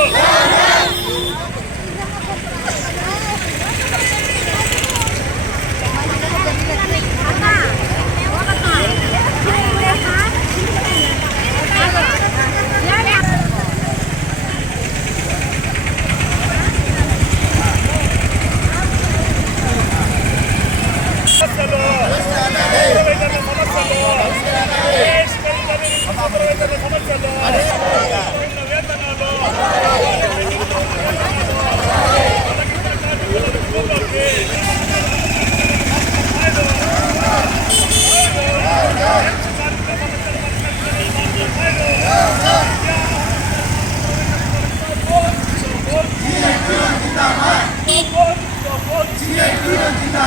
Bhaskar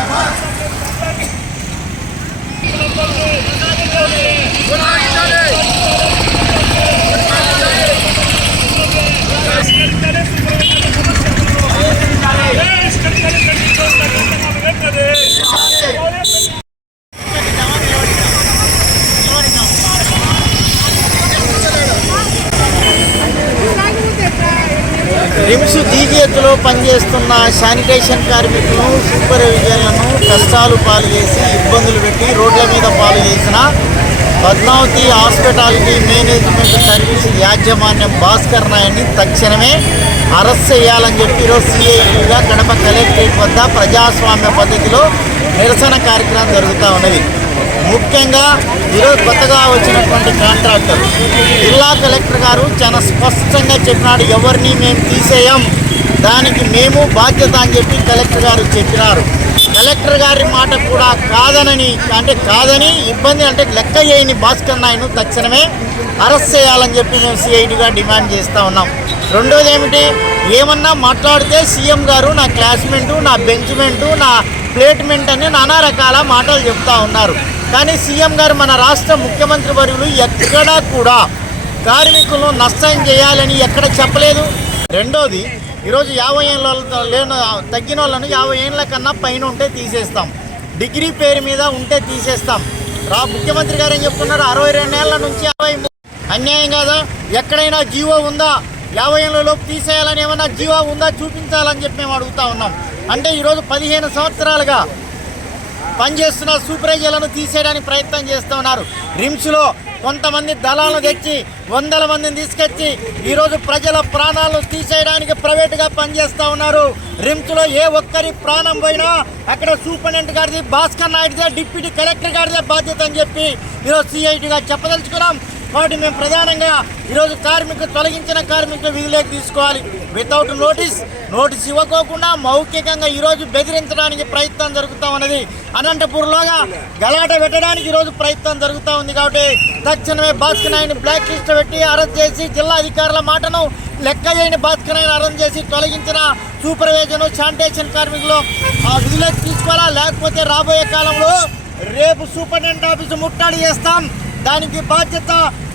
Good night, Johnny! RIMS జీజీహెచ్లో పనిచేస్తున్న sanitation కార్మికులను సూపర్విజన్లను కష్టాలు పాలు చేసి ఇబ్బందులు పెట్టి రోడ్ల మీద పాలు చేసిన పద్మావతి హాస్పిటాలిటీ మేనేజ్మెంట్ సర్వీస్ యాజమాన్యం భాస్కర్ నాయుడిని తక్షణమే అరెస్ట్ చేయాలని చెప్పి ఈరోజు సిఐటిగా కడప కలెక్టరేట్ వద్ద ప్రజాస్వామ్య పద్ధతిలో నిరసన కార్యక్రమం జరుగుతూ ఉన్నది. ముఖ్యంగా ఈరోజు కొత్తగా వచ్చినటువంటి కాంట్రాక్టర్. జిల్లా కలెక్టర్ గారు చాలా స్పష్టంగా చెప్పినాడు ఎవరిని మేము తీసేయం దానికి మేము బాధ్యత అని చెప్పి కలెక్టర్ గారు చెప్పినారు. కలెక్టర్ గారి మాట కూడా కాదనని అంటే కాదని ఇబ్బంది అంటే లెక్క చేయని భాస్కర్ నాయుడు తక్షణమే అరెస్ట్ చేయాలని చెప్పి మేము సిఐటిగా డిమాండ్ చేస్తూ ఉన్నాం. రెండోది ఏమిటి? ఏమన్నా మాట్లాడితే సీఎం గారు నా క్లాస్మెంటు నా బెంచ్మెంటు నా ప్లేట్మెంట్ అని నానా రకాల మాటలు చెప్తా ఉన్నారు. కానీ సీఎం గారు మన రాష్ట్ర ముఖ్యమంత్రి వర్యులు ఎక్కడా కూడా కార్మికులను నష్టం చేయాలని ఎక్కడ చెప్పలేదు. రెండోది ఈరోజు యాభై ఏళ్ళ లేని తగ్గిన వాళ్ళను యాభై ఏళ్ళ కన్నా పైన ఉంటే తీసేస్తాం. డిగ్రీ పేరు మీద ఉంటే తీసేస్తాం. రా ముఖ్యమంత్రి గారు ఏం చెప్తున్నారు? అరవై రెండేళ్ళ నుంచి యాభై అన్యాయం కాదా? ఎక్కడైనా జీవో ఉందా? యాభై ఏళ్ళలోపు తీసేయాలని ఏమన్నా జీవో ఉందా? చూపించాలని చెప్పి మేము అడుగుతా ఉన్నాం. అంటే ఈరోజు పదిహేను సంవత్సరాలుగా పనిచేస్తున్న సూపర్వైజర్లను తీసేయడానికి ప్రయత్నం చేస్తూ ఉన్నారు. రిమ్స్లో కొంతమంది దళాలను తెచ్చి వందల మందిని తీసుకొచ్చి ఈరోజు ప్రజల ప్రాణాలను తీసేయడానికి ప్రైవేటుగా పనిచేస్తూ ఉన్నారు. రిమ్స్లో ఏ ఒక్కరి ప్రాణం పోయినా అక్కడ సూపరింటెండెంట్ గారిది భాస్కర్ నాయుడుదే డిప్యూటీ కలెక్టర్ గారిదే బాధ్యత అని చెప్పి ఈరోజు సిఐటిగా చెప్పదలుచుకున్నాం. కాబట్టి మేము ప్రధానంగా ఈరోజు కార్మికులు తొలగించిన కార్మికులు విధులోకి తీసుకోవాలి. వితౌట్ నోటీస్ నోటీస్ ఇవ్వకోకుండా మౌఖికంగా ఈరోజు బెదిరించడానికి ప్రయత్నం జరుగుతూ ఉన్నది. అనంతపూర్లోగా గలాట పెట్టడానికి ఈరోజు ప్రయత్నం జరుగుతూ ఉంది కాబట్టి తక్షణమే భాస్కర్ నాయుడిని బ్లాక్ లిస్ట్ పెట్టి అరెస్ట్ చేసి జిల్లా అధికారుల మాటను లెక్క చేయని భాస్కర్ నాయుడు అరెస్ట్ చేసి తొలగించిన సూపర్వైజర్ శానిటేషన్ కార్మికులు ఆ తీసుకోవాలా? లేకపోతే రాబోయే కాలంలో రేపు సూపరింటెండెంట్ ఆఫీసు ముట్టడి చేస్తాం. దానికి బాధ్యత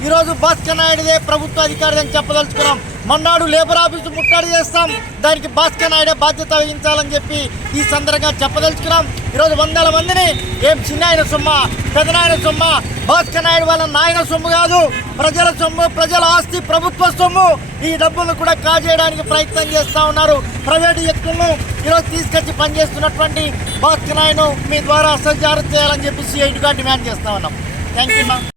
ఈరోజు భాస్కర్ నాయుడుదే ప్రభుత్వ అధికారి అని చెప్పదలుచుకున్నాం. మన్నాడు లేబర్ ఆఫీసు ముట్టడి చేస్తాం. దానికి భాస్కర్ నాయుడే బాధ్యత వహించాలని చెప్పి ఈ సందర్భంగా చెప్పదలుచుకున్నాం. ఈరోజు వందల మందిని ఏం చిన్నాయన సొమ్మ పెదనాయన సొమ్మ భాస్కర్ నాయుడు వాళ్ళ నాయన సొమ్ము కాదు ప్రజల సొమ్ము ప్రజల ఆస్తి ప్రభుత్వ సొమ్ము ఈ డబ్బులు కూడా కాజేయడానికి ప్రయత్నం చేస్తూ ఉన్నారు. ప్రైవేటు వ్యక్తులను ఈరోజు తీసుకొచ్చి పనిచేస్తున్నటువంటి భాస్కర్ నాయుడు మీ ద్వారా సజ్జారు చేయాలని చెప్పి సిఐటిగా డిమాండ్ చేస్తా ఉన్నాం. Thank you